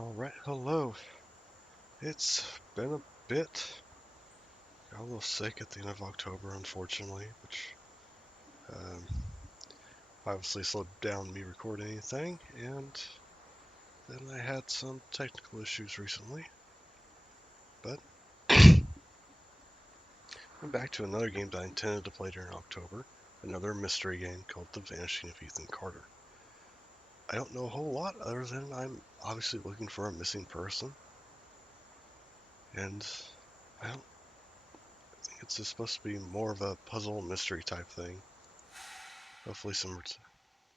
Alright, hello. It's been a bit. Got a little sick at the end of October, unfortunately, which um, obviously slowed down me recording anything, and then I had some technical issues recently. But I'm back to another game that I intended to play during October, another mystery game called The Vanishing of Ethan Carter. I don't know a whole lot other than I'm obviously looking for a missing person, and I don't think it's just supposed to be more of a puzzle mystery type thing. Hopefully some,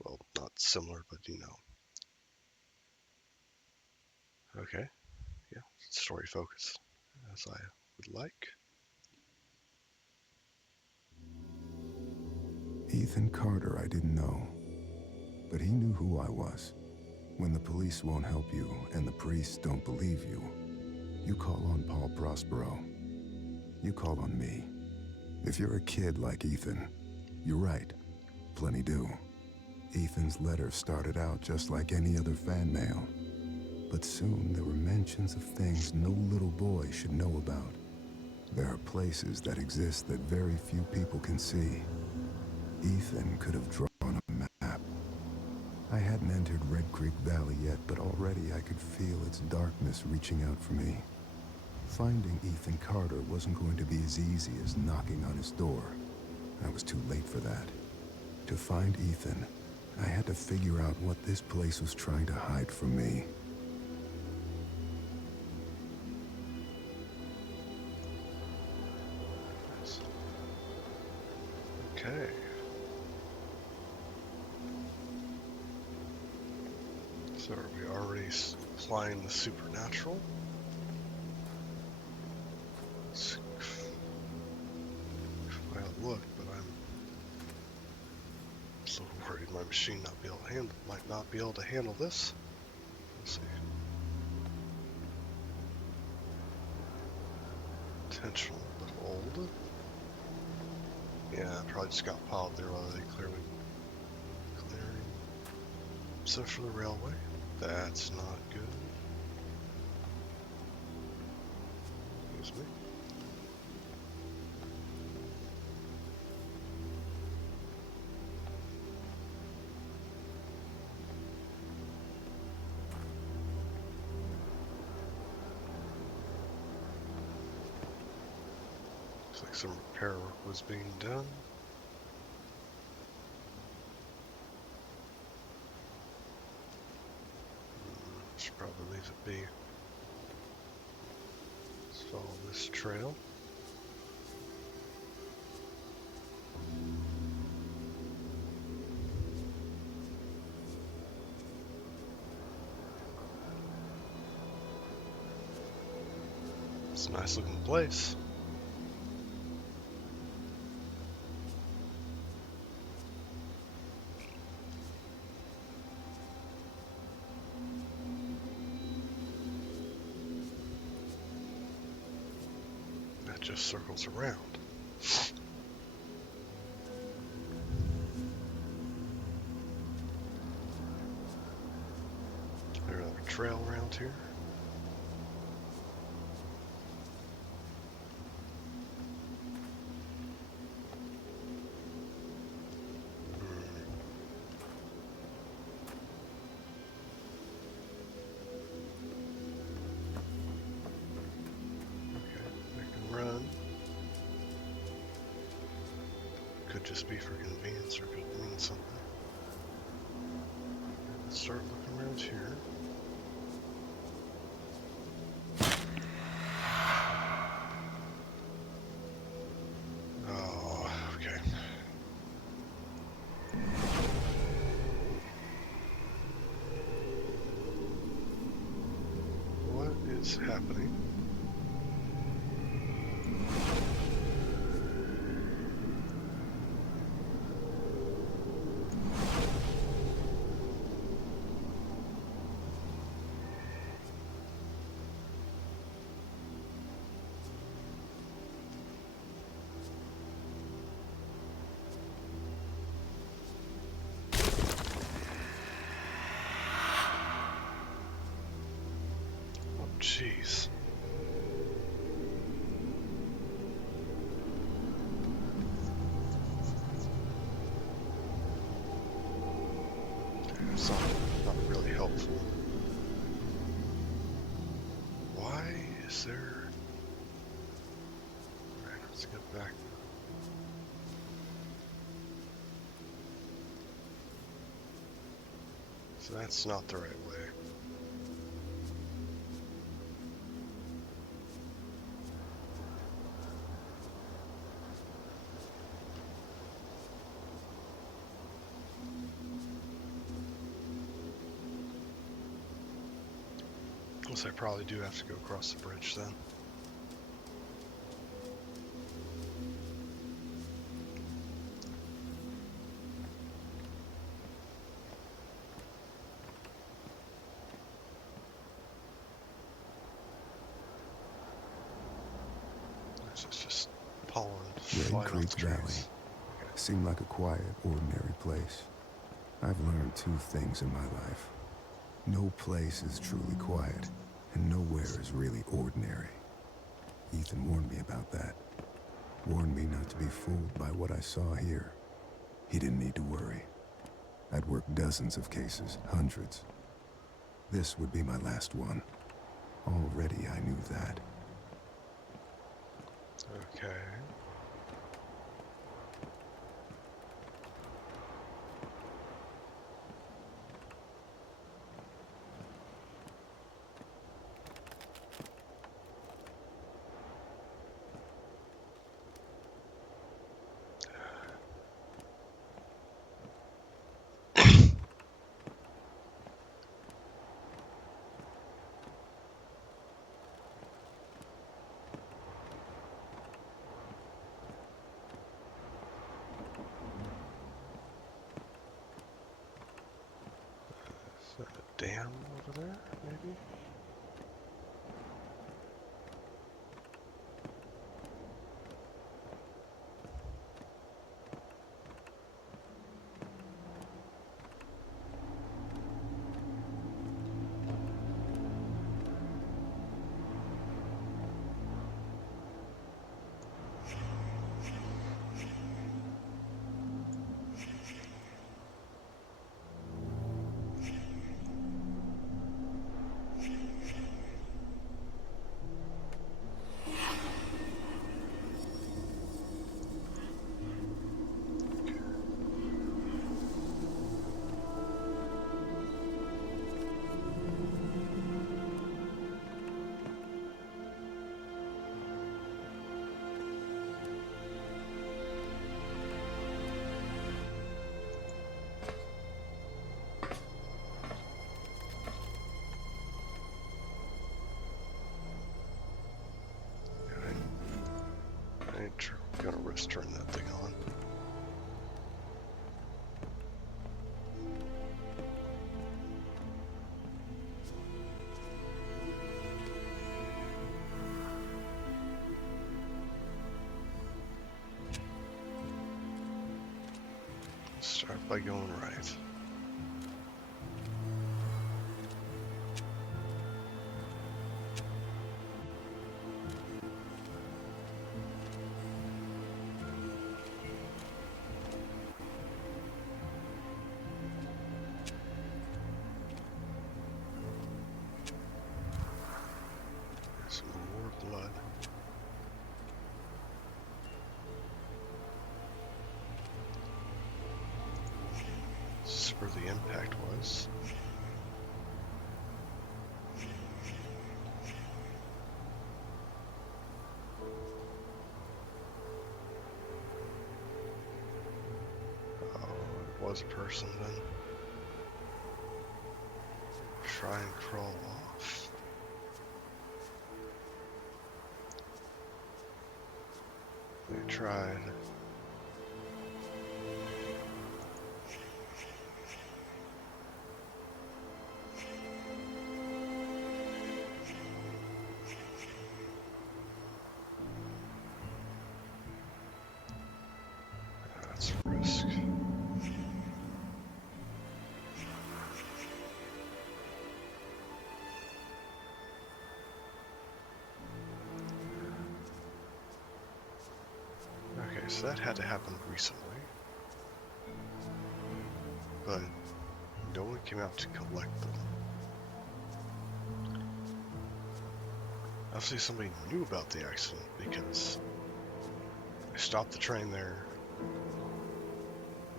well, not similar, but you know. Okay, yeah, story focused, as I would like. Ethan Carter, I didn't know, but he knew who I was. When the police won't help you and the priests don't believe you, you call on Paul Prospero. You call on me. If you're a kid like Ethan, you're right. Plenty do. Ethan's letter started out just like any other fan mail. But soon there were mentions of things no little boy should know about. There are places that exist that very few people can see. Ethan could have drawn a map. I hadn't entered Red Creek Valley yet, but already I could feel its darkness reaching out for me. Finding Ethan Carter wasn't going to be as easy as knocking on his door. I was too late for that. To find Ethan, I had to figure out what this place was trying to hide from me. Okay. So are we already applying the supernatural? It's quite a look, but I'm so worried my machine might not be able to handle this. Let's see. Potential, but old. Yeah, probably just got piled there while they clearing. So for the railway, that's not good. Excuse me. Looks like some repair work was being done. Should probably leave it be. Let's follow this trail. It's a nice looking place. That just circles around. There's another trail around here. Run. Could just be for convenience or could mean something. Let's start looking around here. Oh, okay. What is happening? jeez. It's not really helpful. Why is there... Alright, let's get back. So that's not the right way. Guess I probably do have to go across the bridge then. This is just pollen flying off the Valley trees. seemed like a quiet, ordinary place. I've learned two things in my life. No place is truly quiet, and nowhere is really ordinary. Ethan warned me about that. Warned me not to be fooled by what I saw here. He didn't need to worry. I'd worked dozens of cases, hundreds. This would be my last one. Already I knew that. Okay. Is that a dam over there, maybe? I ain't gonna risk turning that thing on. Start by going right. Some more blood. This is where the impact was. Oh, it was a person then. Try and crawl off. They tried. That's a risk. So that had to happen recently. But no one came out to collect them. Obviously somebody knew about the accident because they stopped the train there,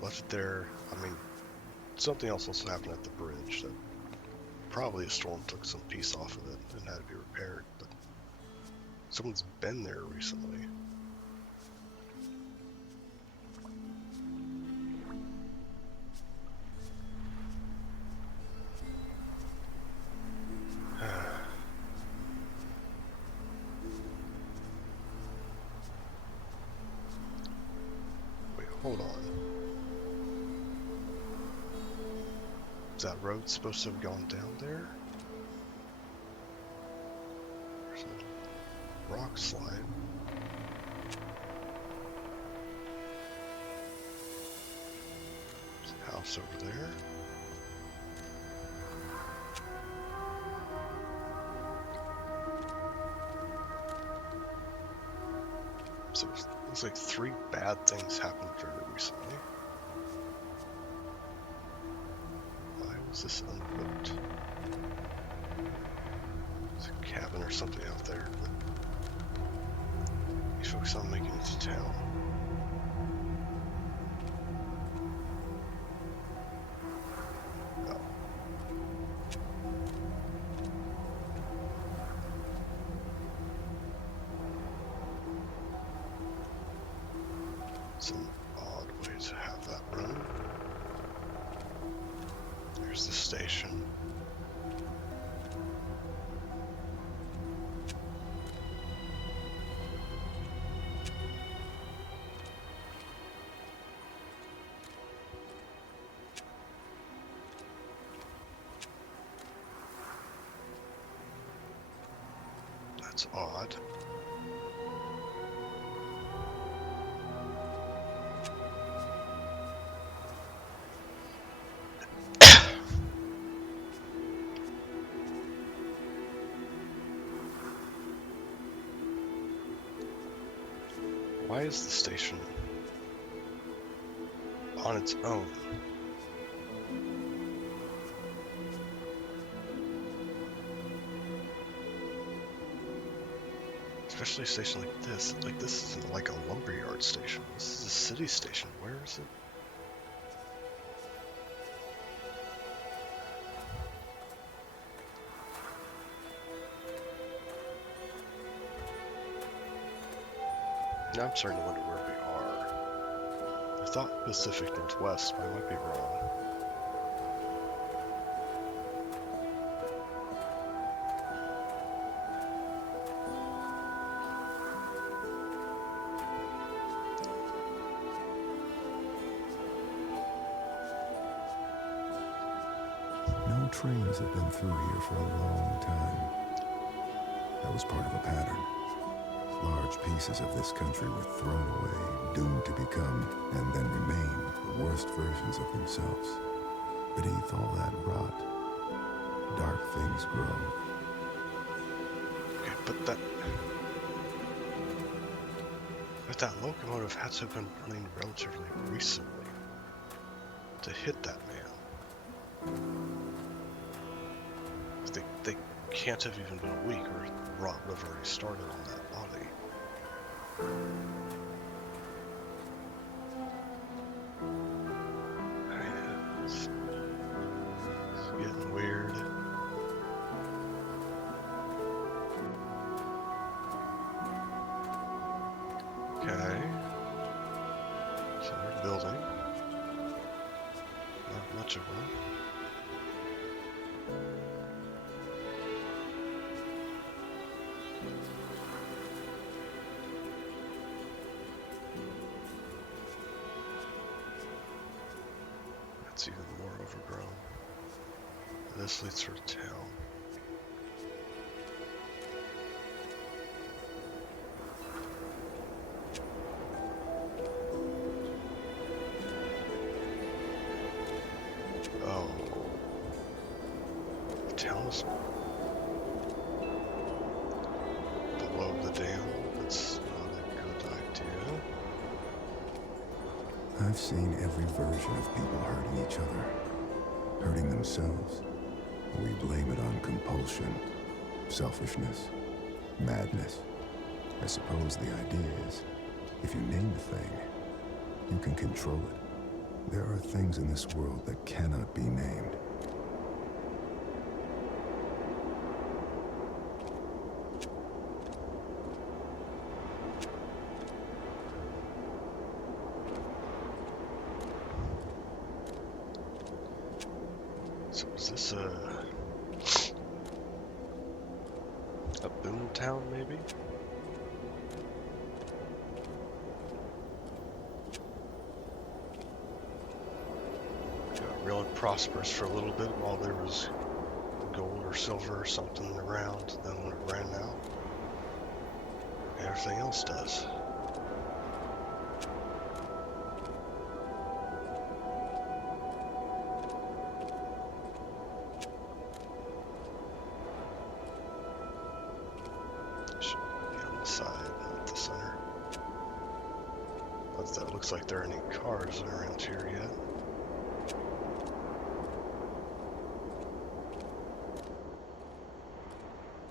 left it there. I mean, something else also happened at the bridge that probably a storm took some piece off of it and had to be repaired, but someone's been there recently. Wait, hold on. Is that road supposed to have gone down there? There's a rock slide. There's a house over there. So it looks like 3 bad things happened very recently. Why was this unbooked? There's a cabin or something out there, but he's focused on making it to town. Oh. Some odd way to have that run. There's the station. That's odd. Why is the station on its own? Especially a station like this. Like, this isn't like a lumberyard station. This is a city station. Where is it? Now I'm starting to wonder where we are. I thought Pacific Northwest, but I might be wrong. No trains have been through here for a long time. That was part of a pattern. Large pieces of this country were thrown away, doomed to become, and then remain, the worst versions of themselves. Beneath all that rot, dark things grow. Okay, but that locomotive had to have been running relatively recently to hit that man. They can't have even been a week, or rot would have already started on that body. It's getting weird. Okay. So we're building. Not much of one. That's even more overgrown. And this leads through town. Oh. The town is below the dam. That's not a good idea. I've seen every version of people hurting each other, hurting themselves. We blame it on compulsion, selfishness, madness. I suppose the idea is, if you name a thing, you can control it. There are things in this world that cannot be named. So is this a boom town, maybe? Got real and prosperous for a little bit while there was gold or silver or something around. Then when it ran out, everything else does. Should be on the side, not the center. Not that it looks like there are any cars around here yet.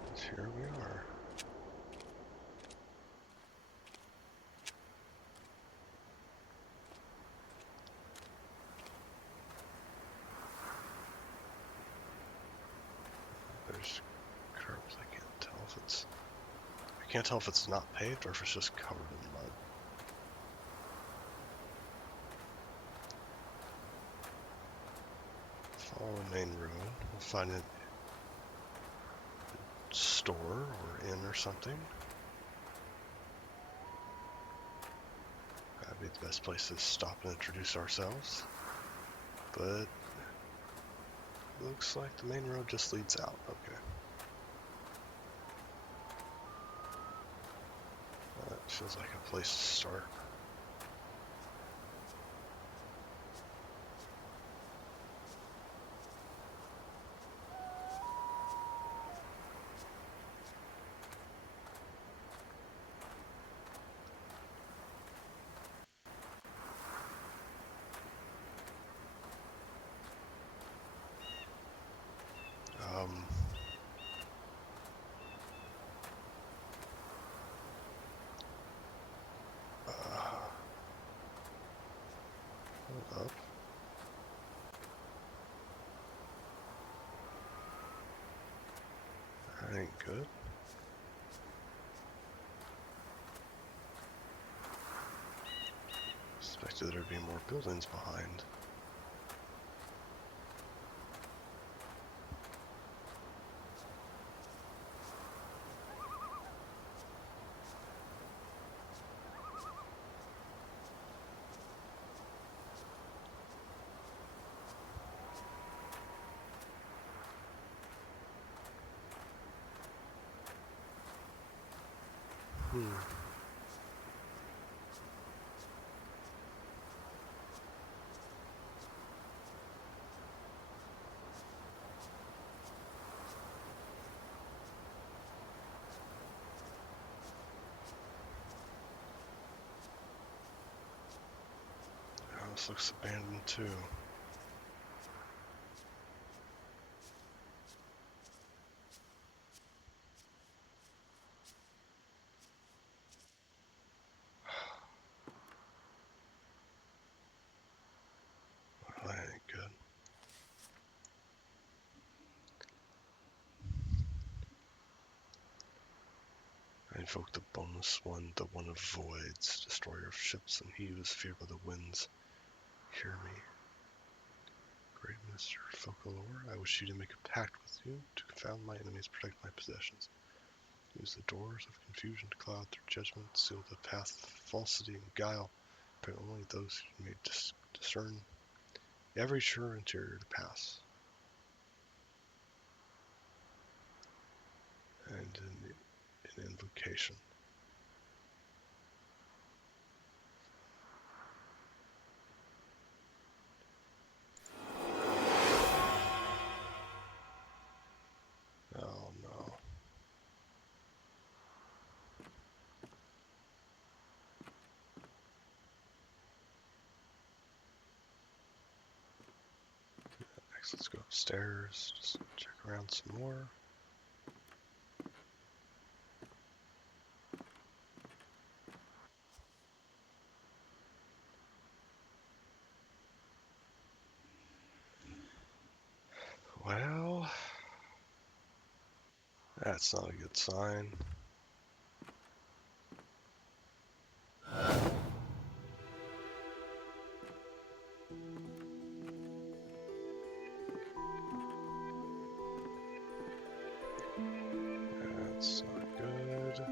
But here we are. There's curbs. I can't tell if it's. I can't tell if it's not paved or if it's just covered in mud. Follow the main road. We'll find a store or inn or something. That'd be the best place to stop and introduce ourselves. But looks like the main road just leads out. Okay. That feels like a place to start. Um, Hold up. That ain't good. Expected there'd be more buildings behind. House looks abandoned too. Well, that ain't good. I invoked the bonus one, the one of voids, destroyer of ships, and he who is feared by the winds. Hear me. Great Mr. Folklore, I wish you to make a pact with you to confound my enemies, protect my possessions. Use the doors of confusion to cloud through judgment, seal the path of falsity and guile, but only those who may discern every sure interior to pass. And an invocation. Oh no. So let's go upstairs, just check around some more. Well, that's not a good sign. That's not good.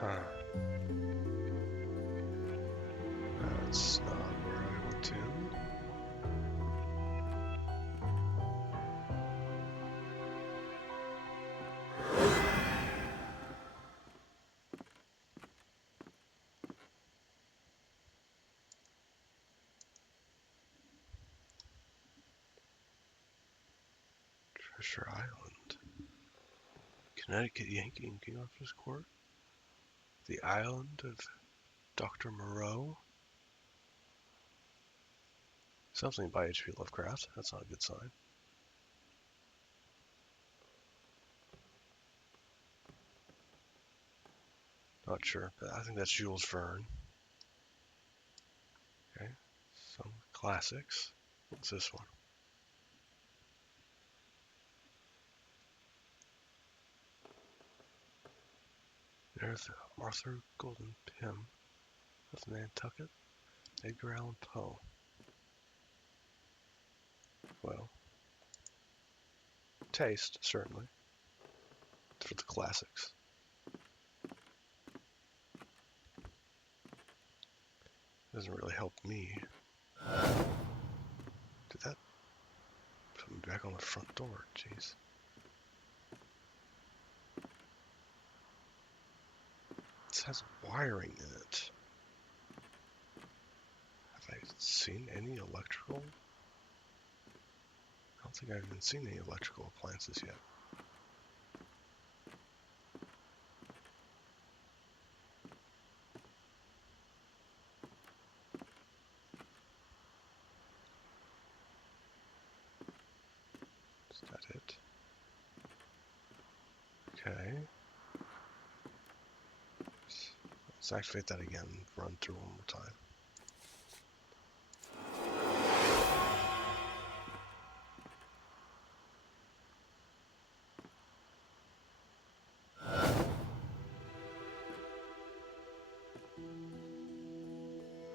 Huh. That's not where I went in. Treasure Island. Connecticut Yankee and King Arthur's Court. The Island of Dr. Moreau. Something by H.P. Lovecraft. That's not a good sign. Not sure, but I think that's Jules Verne. Okay, some classics. What's this one? There's Arthur Golden Pym of Nantucket. Edgar Allan Poe. Well, taste, certainly, for the classics. Doesn't really help me. Did that put me back on the front door? Jeez. This has wiring in it. Have I seen any electrical? I don't think I've even seen any electrical appliances yet. Is that it? Okay. Let's activate that again. Run through one more time.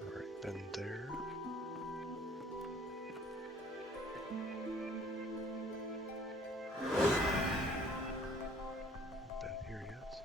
Alright, been there. Been here yet.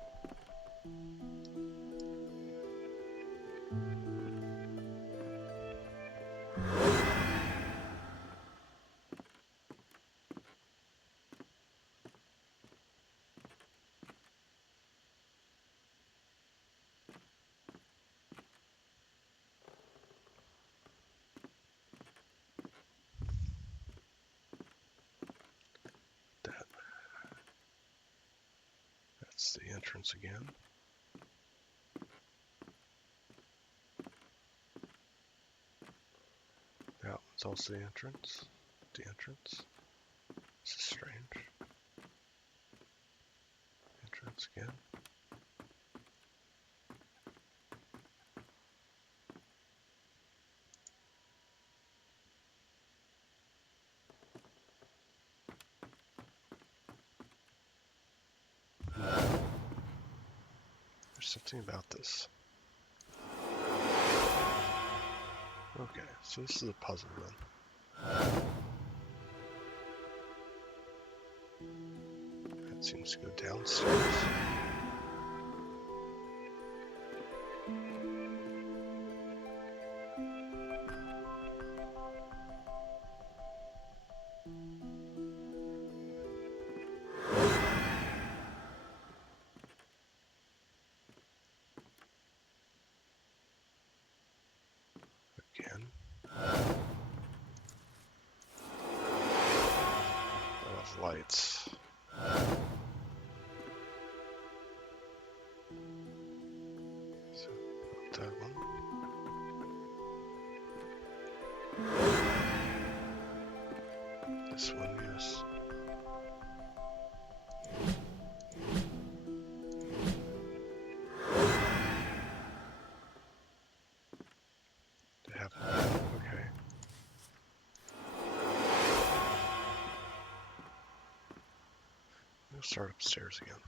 That's the entrance again. That was also the entrance. The entrance. This is strange. Entrance again. There's something about this. Okay, so this is a puzzle then. That seems to go downstairs. again. Not enough lights. So, not that one. This one, yes. They have okay. We'll start upstairs again.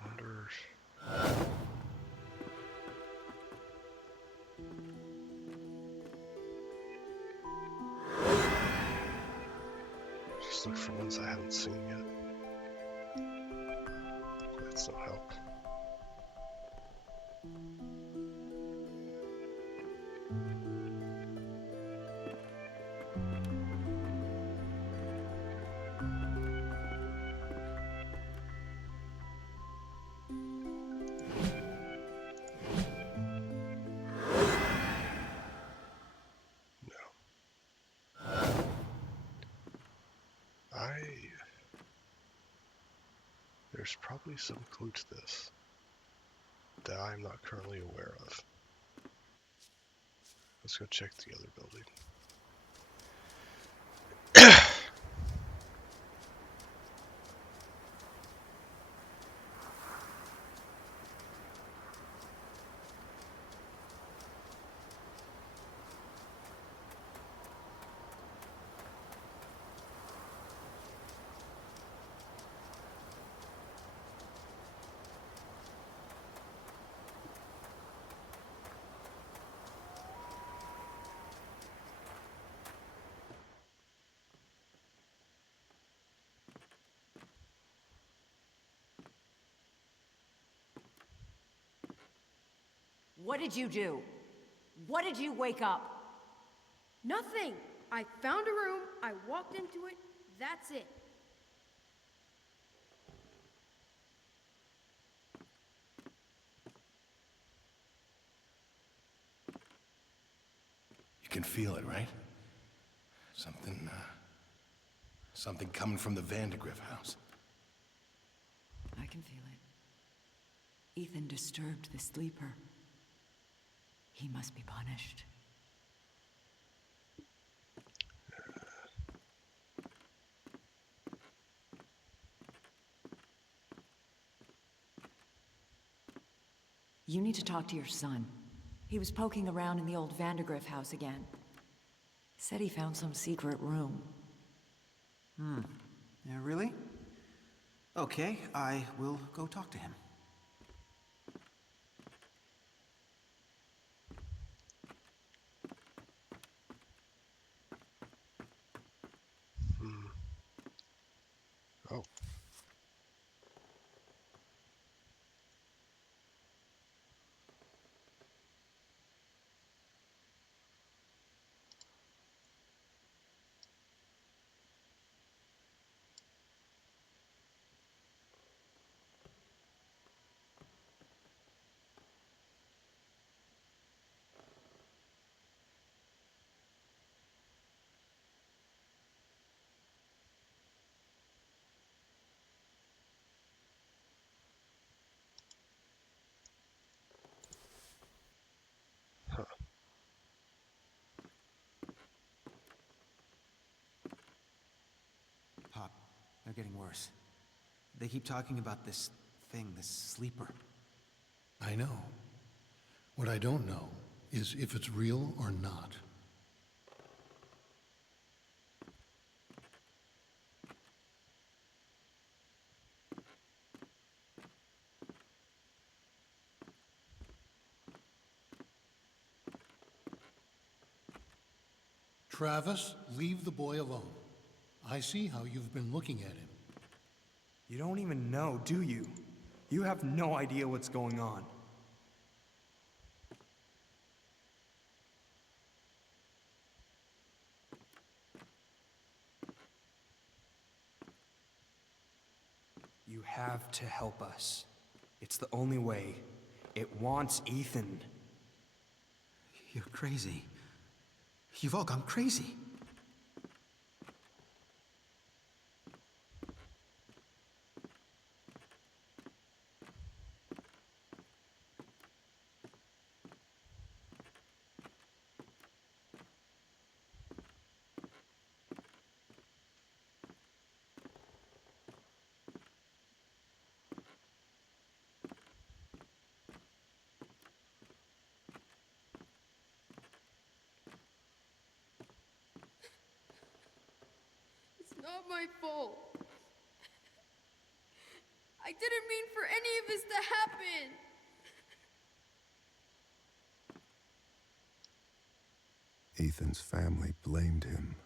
Wonder. Just look for ones I haven't seen yet. That's no help. There's probably some clue to this that I'm not currently aware of. Let's go check the other building. What did you do? What did you wake up? Nothing. I found a room, I walked into it, that's it. You can feel it, right? Something coming from the Vandergriff house. I can feel it. Ethan disturbed the sleeper. He must be punished. You need to talk to your son. He was poking around in the old Vandergriff house again. Said he found some secret room. Yeah, really? Okay, I will go talk to him. Oh. getting worse. They keep talking about this thing, this sleeper. I know. What I don't know is if it's real or not. Travis, leave the boy alone. I see how you've been looking at him. You don't even know, do you? You have no idea what's going on. You have to help us. It's the only way. It wants Ethan. You're crazy. You've all gone crazy. It's not my fault. I didn't mean for any of this to happen. Ethan's family blamed him.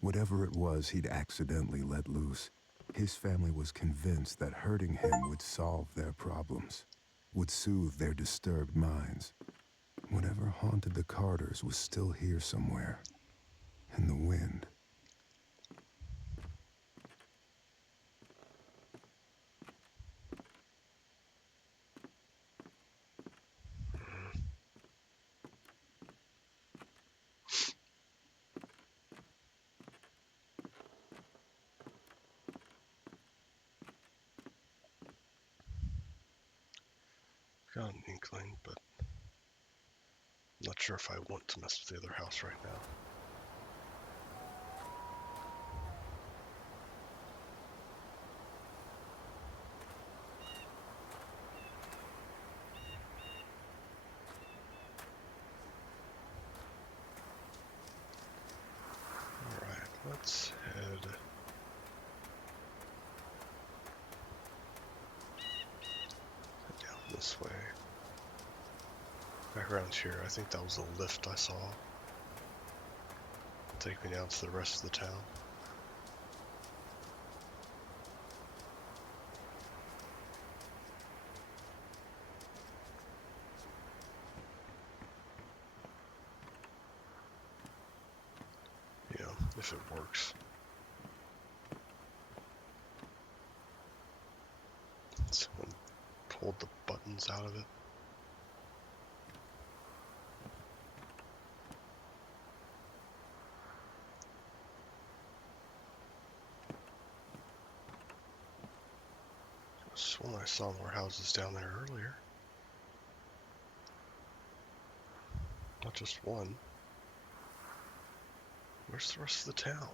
Whatever it was he'd accidentally let loose, his family was convinced that hurting him would solve their problems, would soothe their disturbed minds. Whatever haunted the Carters was still here somewhere, in the wind. Got an inkling, but I'm not sure if I want to mess with the other house right now. Alright, let's head down this way. Back around here, I think that was a lift I saw. Take me down to the rest of the town. You know, if it works. Someone pulled the buttons out of it. I sworn I saw more houses down there earlier. Not just one. Where's the rest of the town?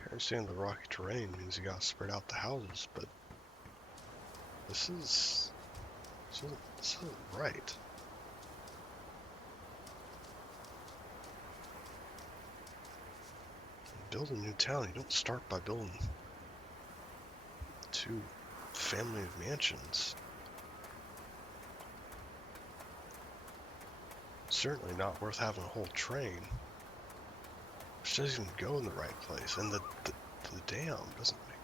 I understand the rocky terrain means you gotta spread out the houses, but this isn't right. Build a new town, you don't start by building 2 family mansions. Certainly not worth having a whole train. Which doesn't even go in the right place, and the dam doesn't make...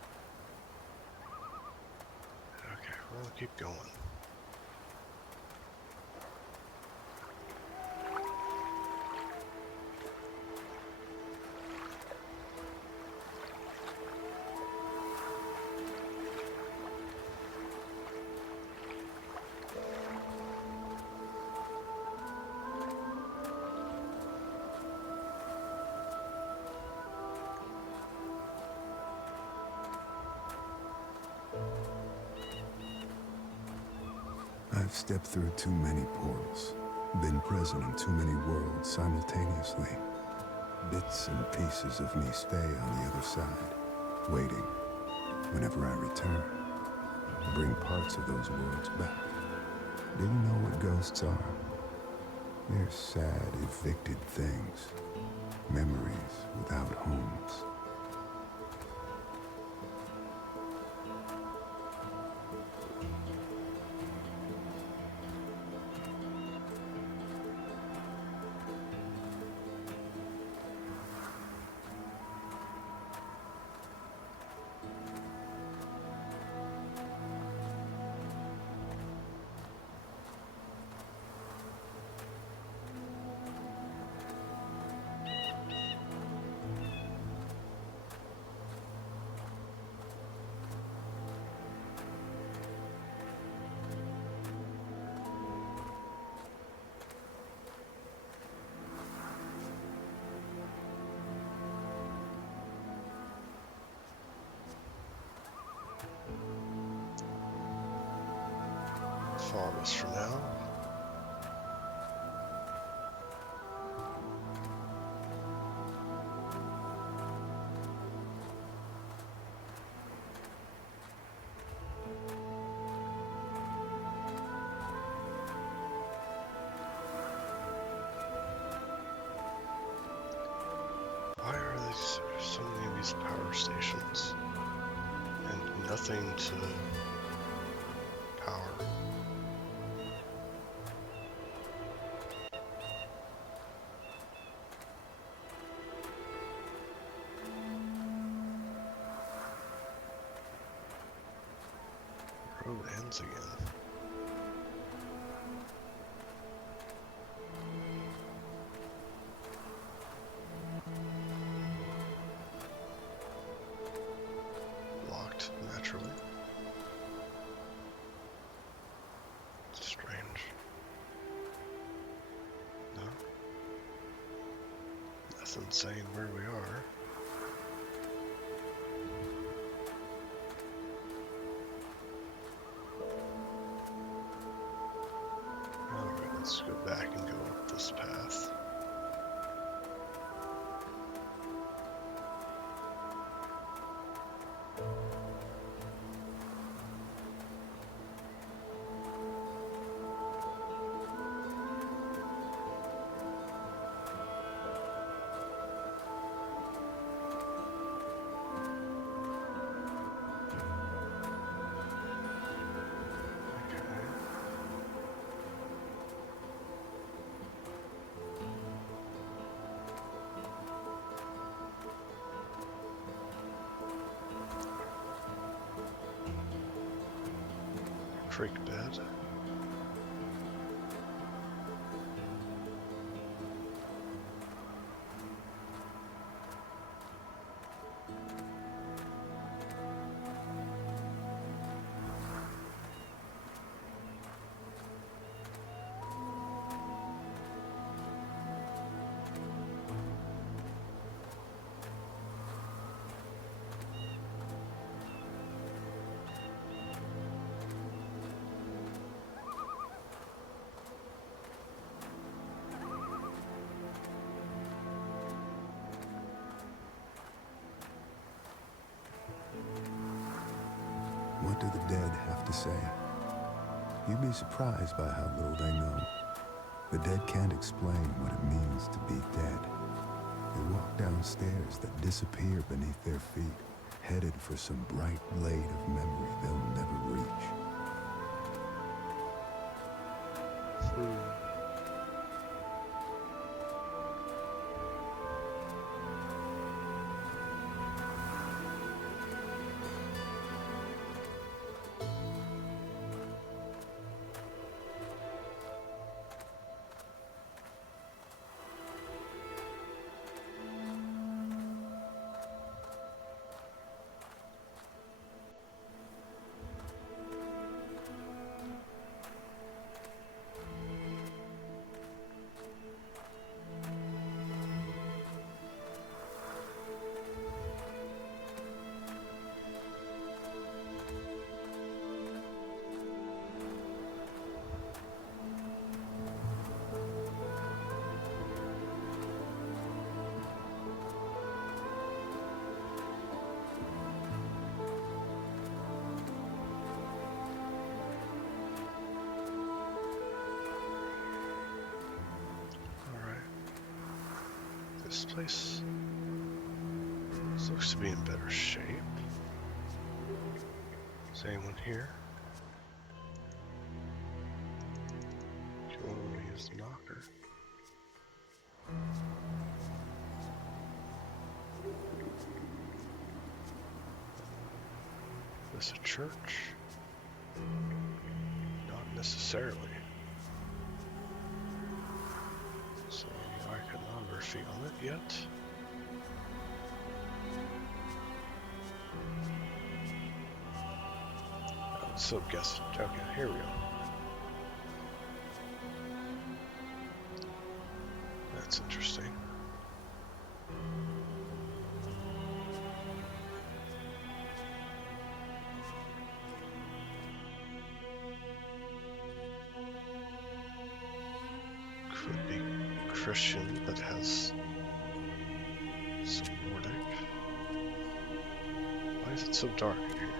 Okay, we're gonna keep going. I've stepped through too many portals, been present in too many worlds simultaneously. Bits and pieces of me stay on the other side, waiting, whenever I return, to bring parts of those worlds back. Do you know what ghosts are? They're sad, evicted things. Memories without homes. Follow us for now. Why are there so many of these power stations and nothing to power? Road ends again. Locked, naturally. Strange. No? Nothing saying where we are. Alright, let's go back and go up this path. Creek bed. What do the dead have to say? You'd be surprised by how little they know. The dead can't explain what it means to be dead. They walk down stairs that disappear beneath their feet, headed for some bright blade of memory they'll never reach. This place looks to be in better shape. Is anyone here? Do you want to use the knocker? Is this a church? Not necessarily. So iconography on it yet? I would still guess. Okay, here we go. That's interesting. Could be Christian, but has some Nordic. Why is it so dark in here?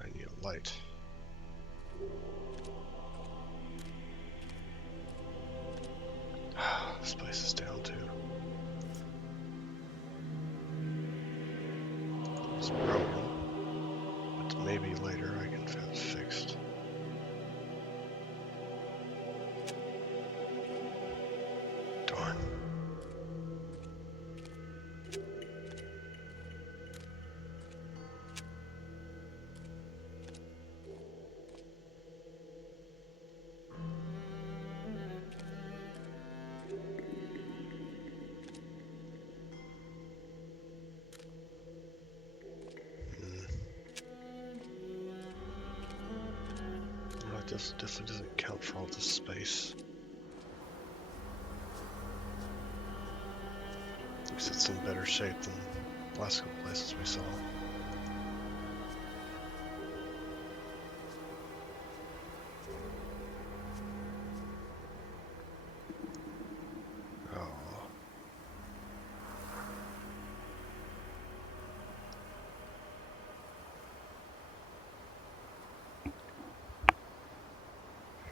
I need a light. This place is down too. It's broken, but maybe later I can have it fixed. Darn. This definitely doesn't count for all this space. At least it's in better shape than the last couple places we saw. Oh.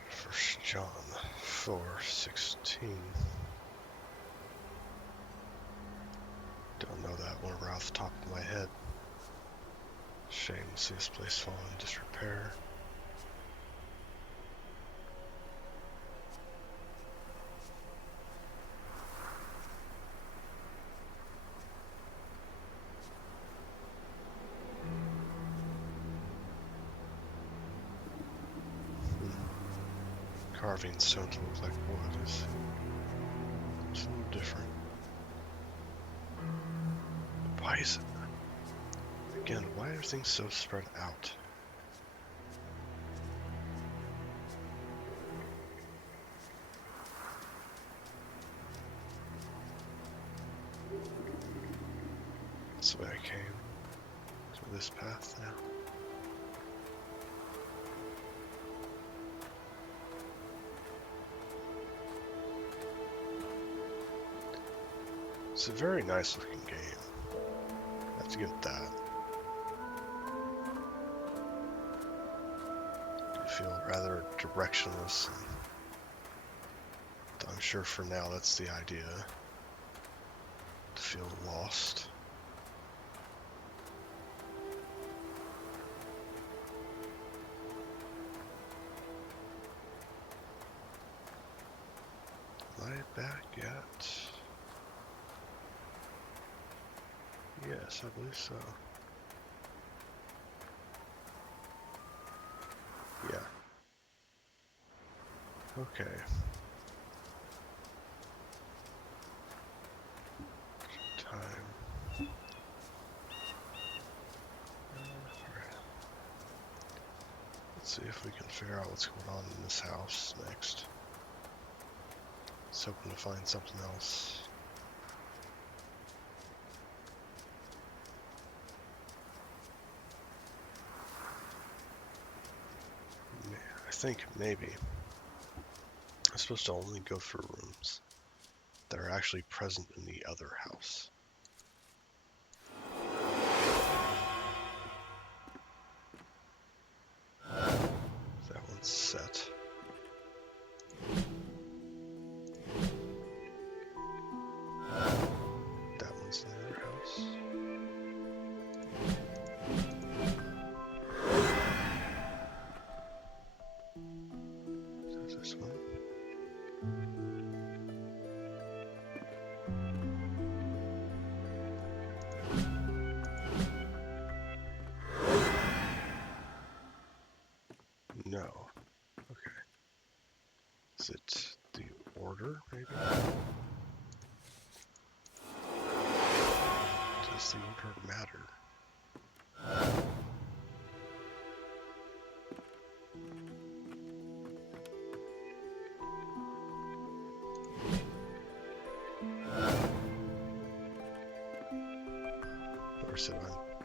First John 4:16. Don't know that one right off the top of my head. Shame to see this place fall in disrepair. Carvings don't look like wood. It's a little different. Why is it? Again, why are things so spread out? That's the way I came. Through this path now. It's a very nice looking game. I have to give it that. I feel rather directionless, and I'm sure for now that's the idea. To feel lost. Am I back yet? Yes, I believe so. Yeah. Okay. Time. Alright. Let's see if we can figure out what's going on in this house next. Let's hoping to find something else. I think maybe I'm supposed to only go through rooms that are actually present in the other house. That one's set. Is it the order, maybe? Does the order matter?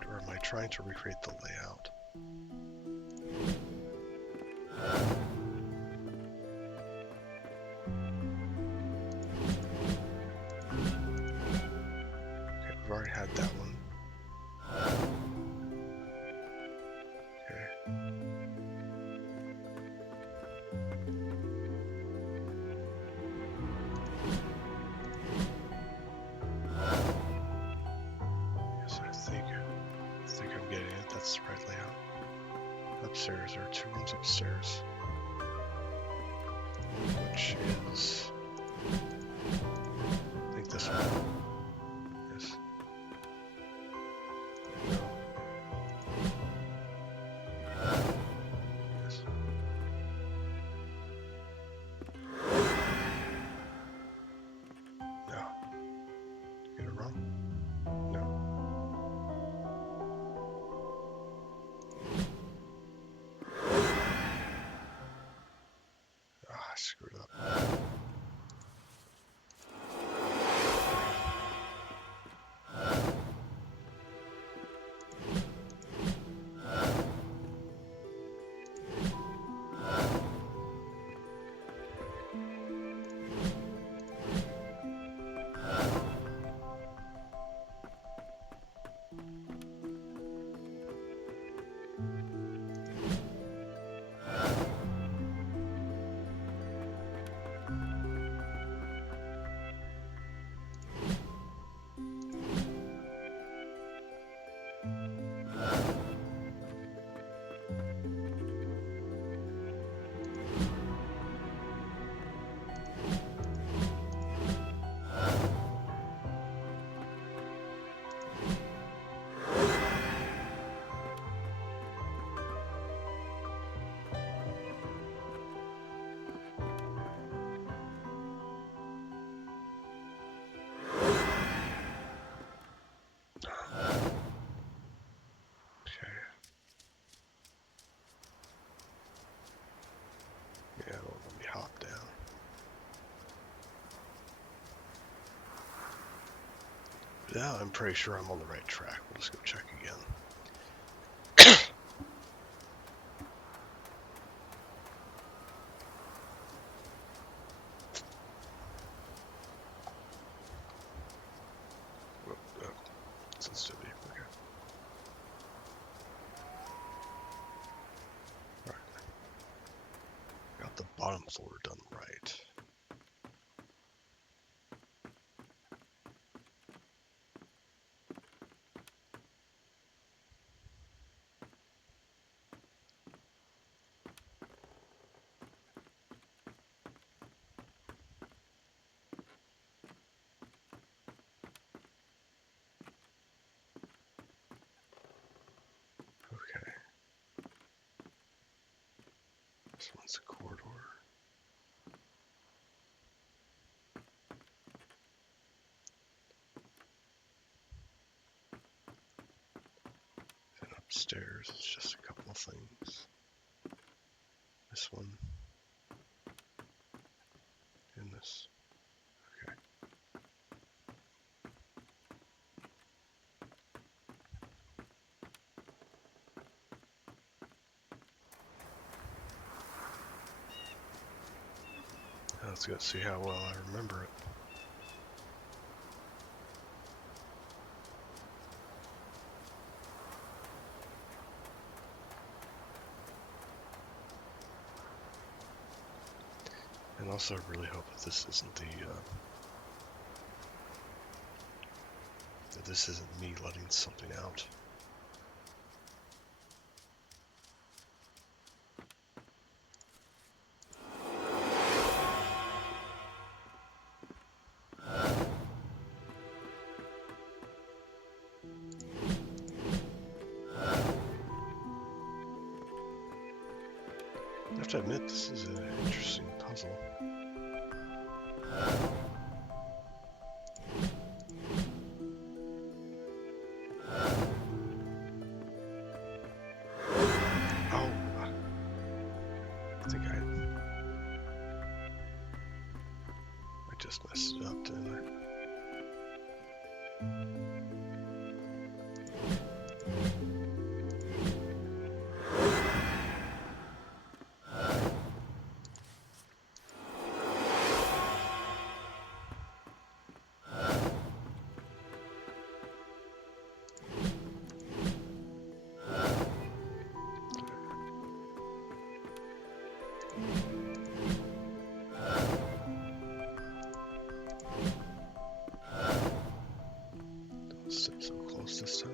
Or am I trying to recreate the layout? Okay, we've already had that one. Okay. Yes, I think I'm getting it. That's the right layout. Upstairs, there are 2 rooms upstairs. Which is, I think this one. Yes. No. Yes. No. Get it wrong? No. Ah, I screwed up. Okay. Yeah, well, let me hop down. Yeah, I'm pretty sure I'm on the right track. We'll just go check again. Whoop, sensitivity. Okay. Alright. Got the bottom floor done right. Okay. This one's a corridor. Then upstairs, it's just a couple of things. This one. And this. Okay. Let's go see how well I remember it. And also, I really hope that this isn't that this isn't me letting something out. I have to admit, this is an interesting puzzle. Oh, I think I just messed it up, didn't I? Don't sit so close this time.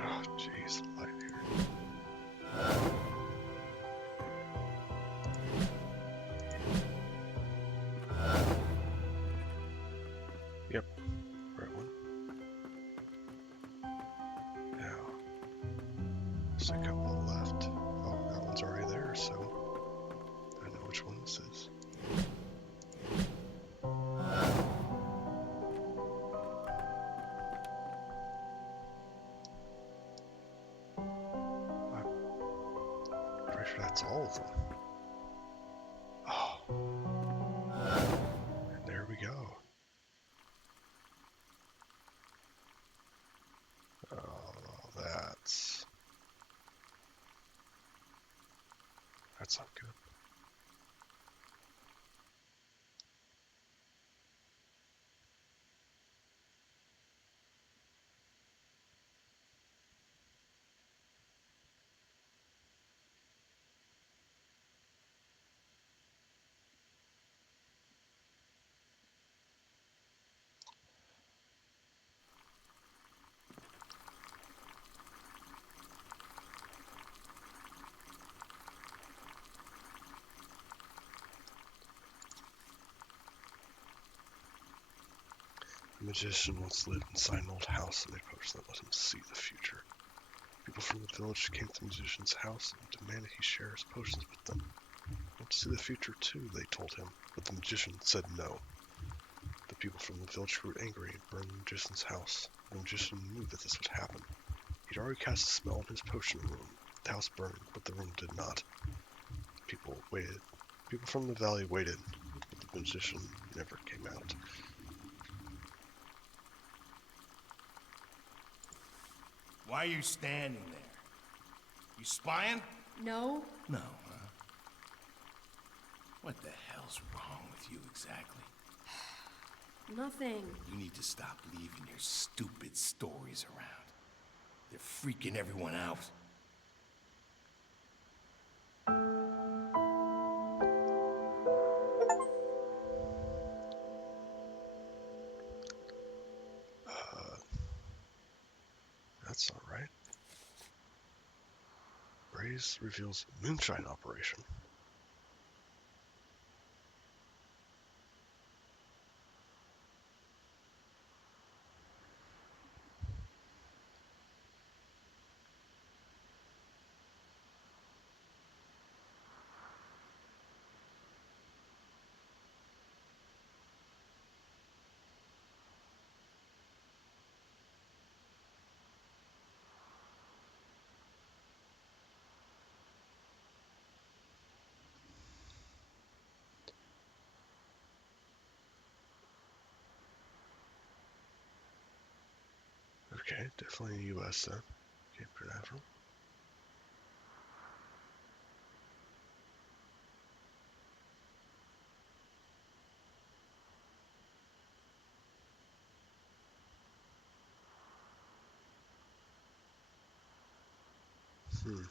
Oh, jeez, light here. Yep, right one. Now, there's a couple left. Oh, that one's already there, so I know which one this is. I'm pretty sure that's all of them. Oh, and there we go. Oh, that's not good. The magician once lived inside an old house and made potions that let him see the future. People from the village came to the magician's house and demanded he share his potions with them. "I want to see the future too," they told him, but the magician said no. The people from the village grew angry and burned the magician's house. The magician knew that this would happen. He'd already cast a spell on his potion room. The house burned, but the room did not. People waited. People from the valley waited, but the magician never came out. Why are you standing there? You spying? No? No, huh? What the hell's wrong with you exactly? Nothing. You need to stop leaving your stupid stories around. They're freaking everyone out. That's not right. Braze reveals moonshine operation. Okay, definitely in the US then. Cape Canaveral. Hmm.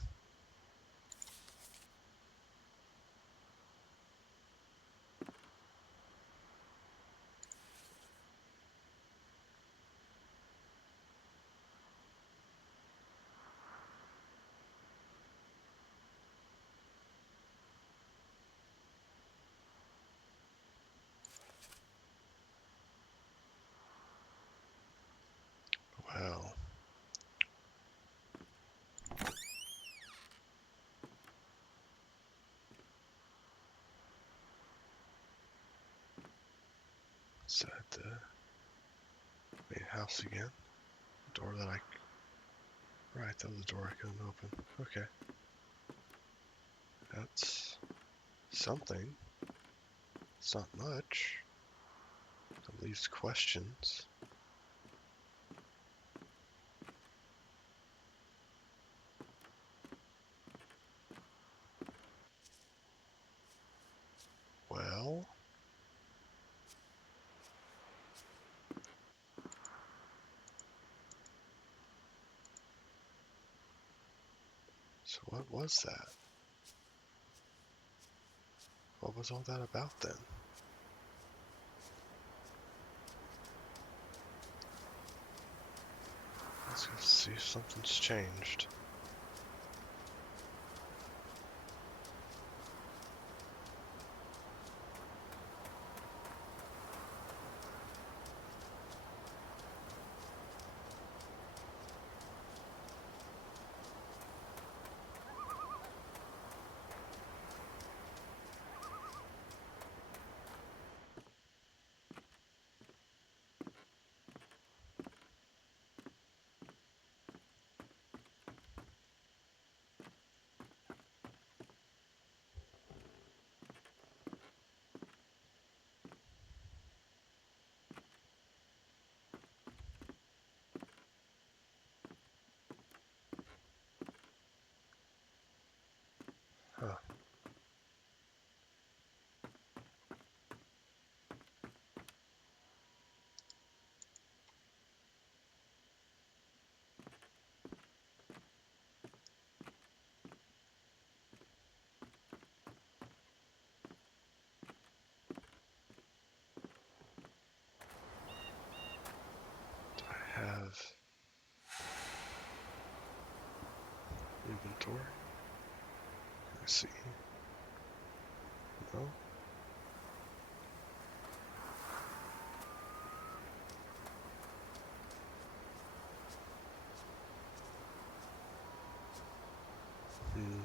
Inside the main house again. Door that I... Right, that was a door I couldn't open. Okay. That's something. It's not much. It leaves questions. Well... So what was that? What was all that about then? Let's go see if something's changed. Huh. Do I have inventory? Can I see? No? Hmm.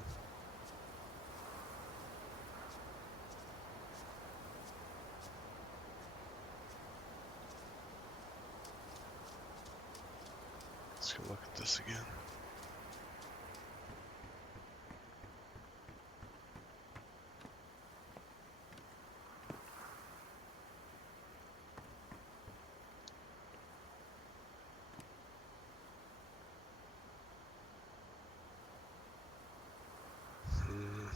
Let's go look at this again. Hmm.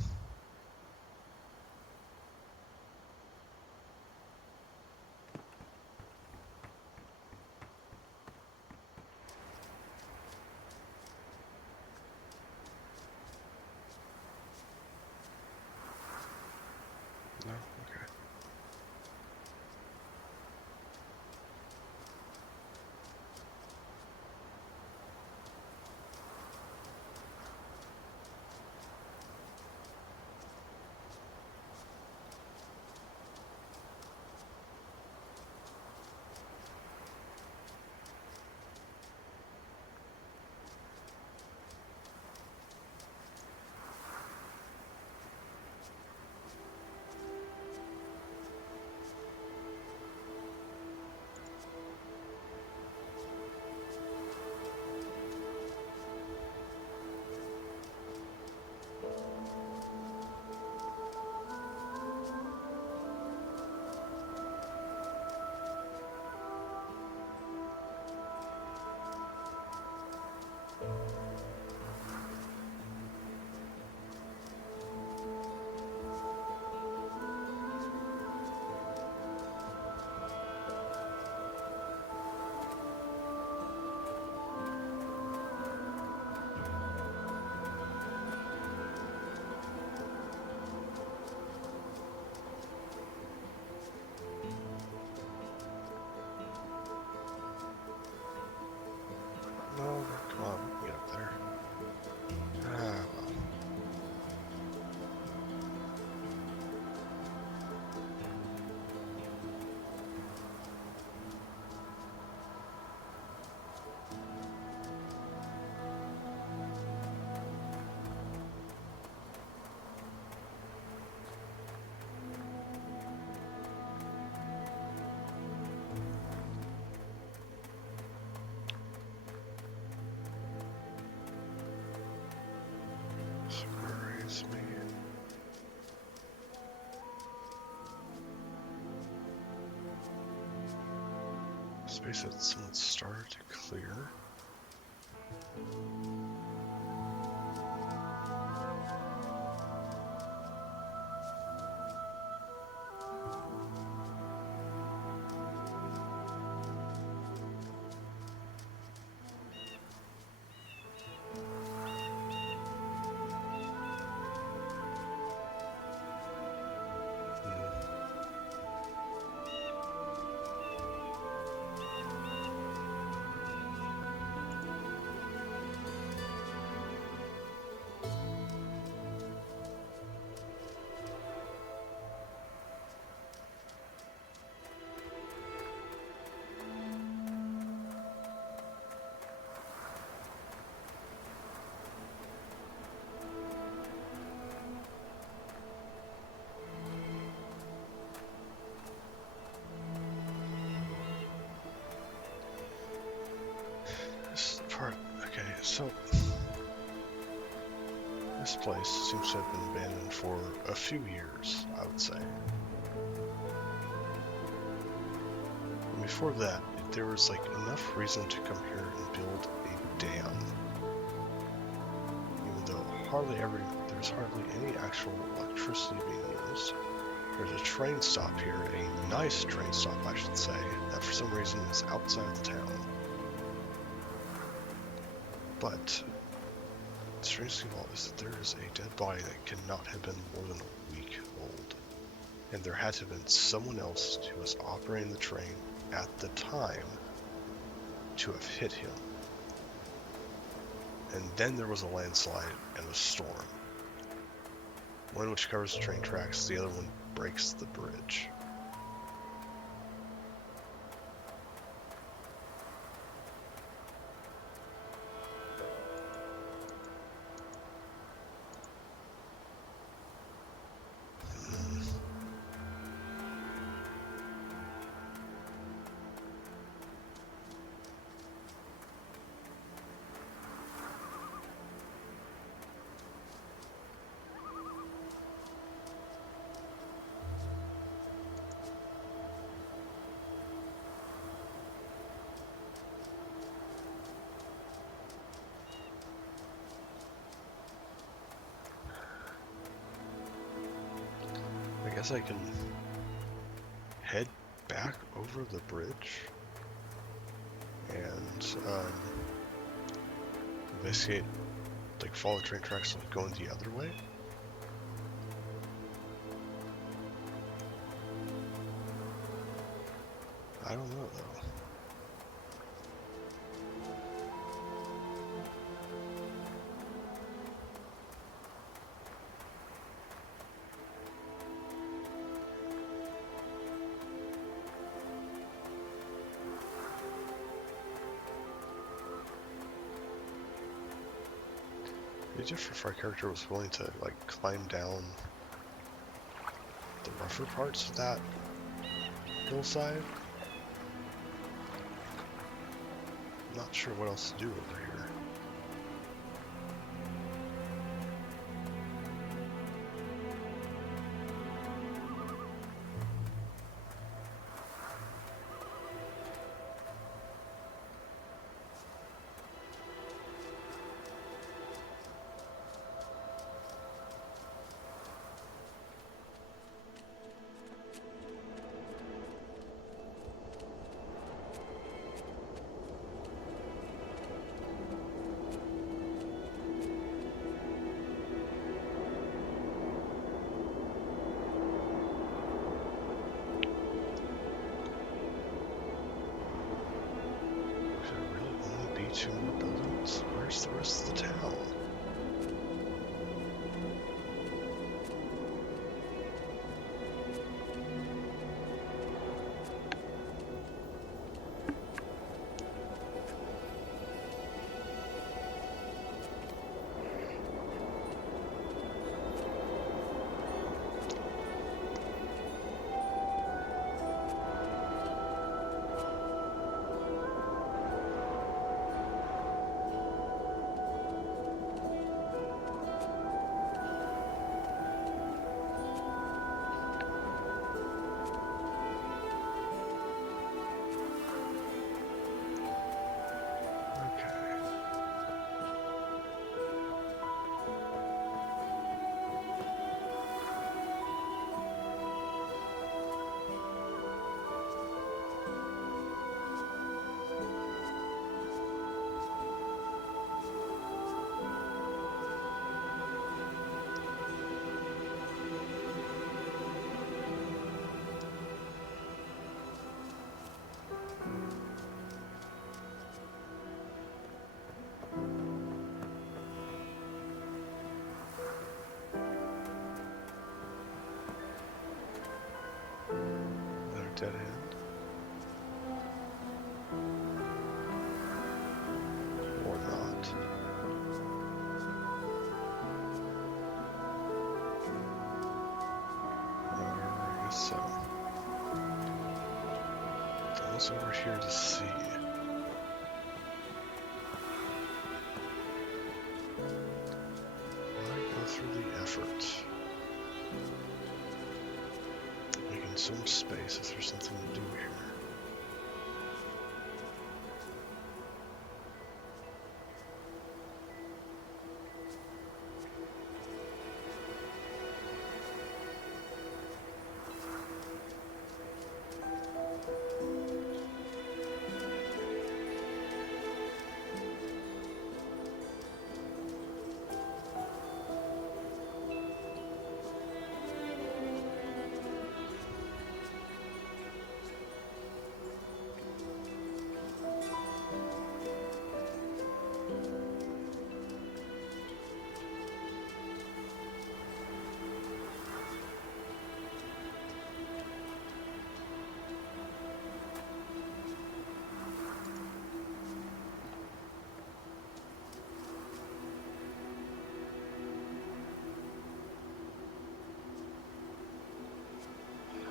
Excuse me. Space that someone started to clear. This part, okay, so this place seems to have been abandoned for a few years, I would say. And before that, there was like enough reason to come here and build a dam. Even though there's hardly any actual electricity being used. There's a train stop here, a nice train stop I should say, that for some reason is outside the town. But the strange thing of all is that there is a dead body that cannot have been more than a week old. And there had to have been someone else who was operating the train at the time to have hit him. And then there was a landslide and a storm. One which covers the train tracks, the other one breaks the bridge. I guess I can head back over the bridge and investigate, like follow the train tracks like going the other way. I don't know though. It'd be different if our character was willing to like climb down the rougher parts of that hillside. I'm not sure what else to do over here. Two more buildings? Where's the rest of the town? Dead end? Or not? I guess so. What's over here to see? Why go through the effort? We can some space if there's something to do here.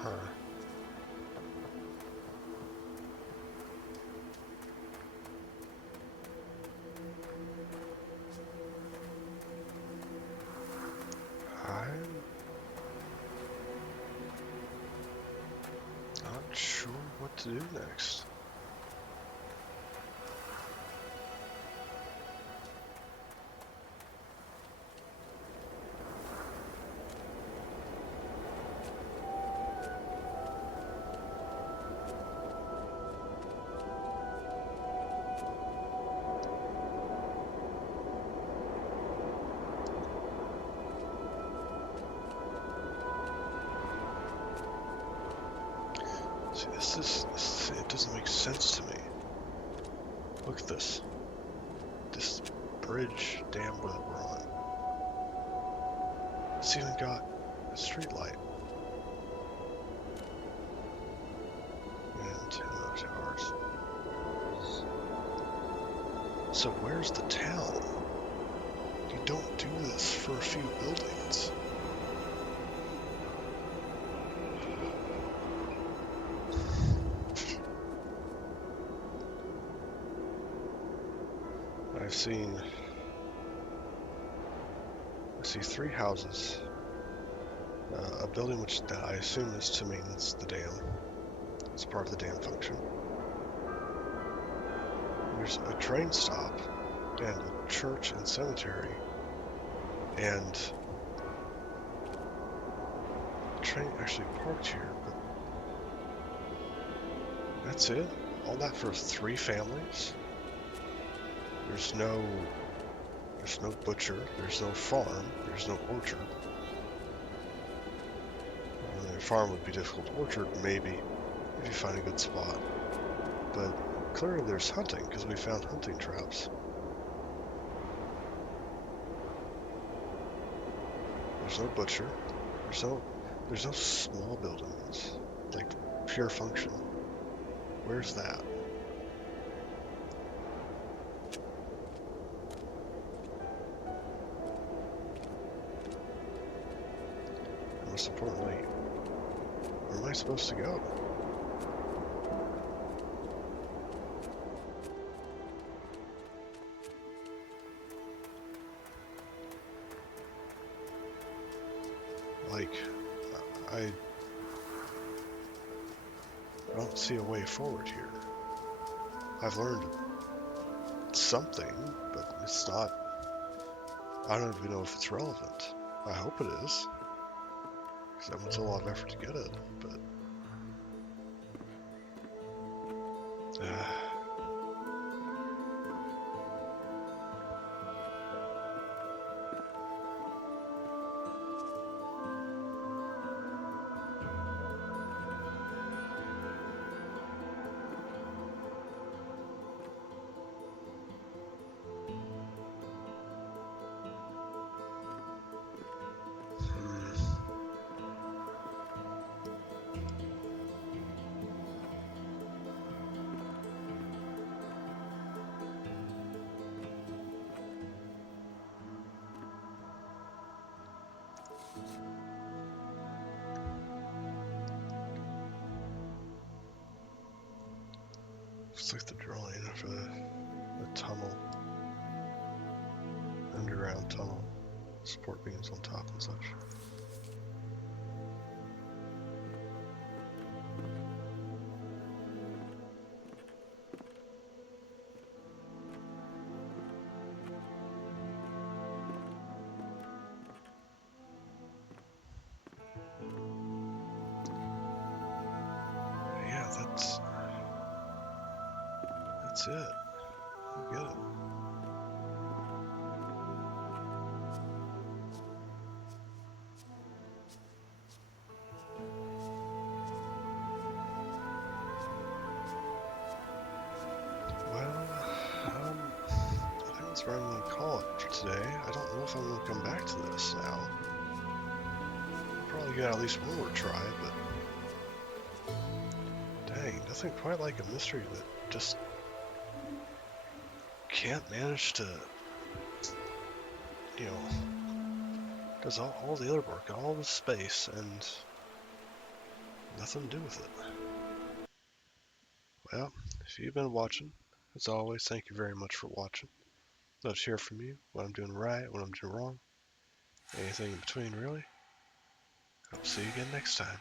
Huh. I'm not sure what to do next. See, it doesn't make sense to me. Look at this. This bridge dam that we're on. It's even got a street light. And towers. So where's the town? You don't do this for a few buildings. I see 3 houses, a building that I assume is to maintenance the dam. It's part of the dam function. There's a train stop and a church and cemetery, and the train actually parked here, but that's it? All that for 3 families? There's no butcher, there's no farm, there's no orchard. A farm would be difficult. Orchard, maybe, if you find a good spot. But clearly there's hunting, because we found hunting traps. There's no butcher. There's no small buildings, like pure function. Where's that? Most importantly, where am I supposed to go? Like, I don't see a way forward here. I've learned something, but it's not. I don't even know if it's relevant. I hope it is, because that was a lot of effort to get it, but Looks like the drawing for the tunnel. Underground tunnel. Support beams on top and such. Yeah, that's it. You get it. Well, I think that's where I'm going to call it for today. I don't know if I'm going to come back to this now. Probably get at least one more try, but dang, nothing quite like a mystery that just can't manage to, you know, does all the other work, all the space, and nothing to do with it. Well, if you've been watching, as always, thank you very much for watching. Love to hear from you, what I'm doing right, what I'm doing wrong, anything in between, really. I'll see you again next time.